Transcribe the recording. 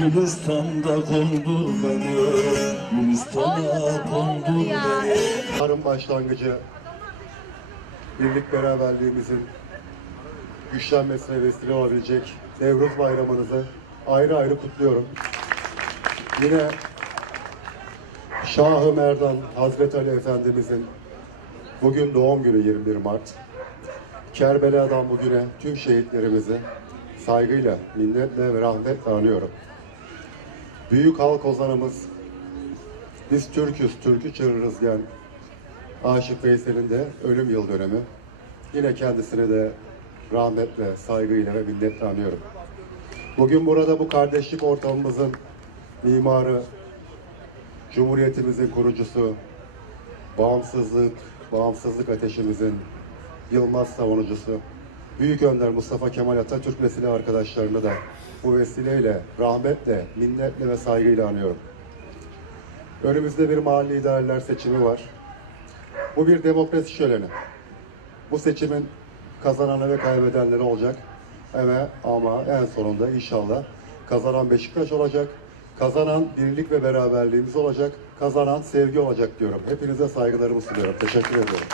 Gülistan'da kondur beni Gülistan'a kondur beni Yarın başlangıcı birlik beraberliğimizin güçlenmesine vesile olabilecek Nevruz Bayramınızı ayrı ayrı kutluyorum. Yine Şah-ı Merdan Hazreti Ali Efendimizin bugün doğum günü 21 Mart. Kerbela'dan bugüne tüm şehitlerimizi saygıyla, minnetle ve rahmetle anıyorum. Büyük halk ozanımız biz Türk'üz, Türk'ü çığırırız diyen Aşık Veysel'in de ölüm yıl dönümü. Yine kendisini de rahmetle, saygıyla ve minnetle anıyorum. Bugün burada bu kardeşlik ortamımızın mimarı, Cumhuriyetimizin kurucusu, bağımsızlık, bağımsızlık ateşimizin Yılmaz savunucusu, Büyük Önder Mustafa Kemal Atatürk ve silah arkadaşlarını da bu vesileyle rahmetle, minnetle ve saygıyla anıyorum. Önümüzde bir mahalli idareler seçimi var. Bu bir demokrasi şöleni. Bu seçimin kazananı ve kaybedenleri olacak. Evet ama en sonunda inşallah kazanan Beşiktaş olacak. Kazanan birlik ve beraberliğimiz olacak. Kazanan sevgi olacak diyorum. Hepinize saygılarımı sunuyorum. Teşekkür ediyorum.